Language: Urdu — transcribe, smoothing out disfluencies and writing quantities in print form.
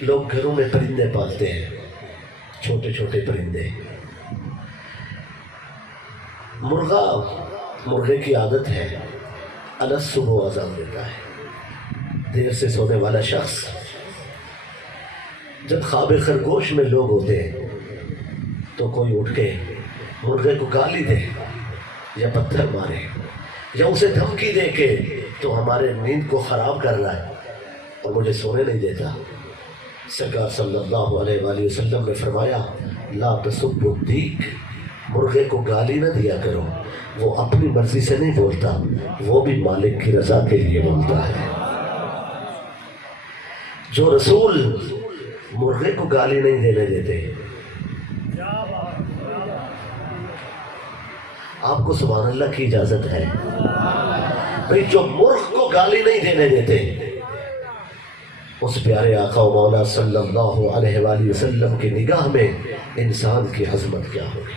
لوگ گھروں میں پرندے پالتے ہیں، چھوٹے چھوٹے پرندے۔ مرغے کی عادت ہے الگ صبح اذان دیتا ہے۔ دیر سے سونے والا شخص جب خواب خرگوش میں لوگ ہوتے ہیں تو کوئی اٹھ کے مرغے کو گالی دے یا پتھر مارے یا اسے دھمکی دے کے تو ہمارے نیند کو خراب کر رہا ہے اور مجھے سونے نہیں دیتا۔ سرکار صلی اللہ علیہ وآلہ وسلم نے فرمایا لا تسبوا الدیک، مرغے کو گالی نہ دیا کرو، وہ اپنی مرضی سے نہیں بولتا، وہ بھی مالک کی رضا کے لیے بولتا ہے۔ جو رسول مرغے کو گالی نہیں دینے دیتے، آپ کو سبحان اللہ کی اجازت ہے بھئی، جو مرغ کو گالی نہیں دینے دیتے، اس پیارے آقا و مولا صلی اللہ علیہ وآلہ وسلم کی نگاہ میں انسان کی عظمت کیا ہوگی۔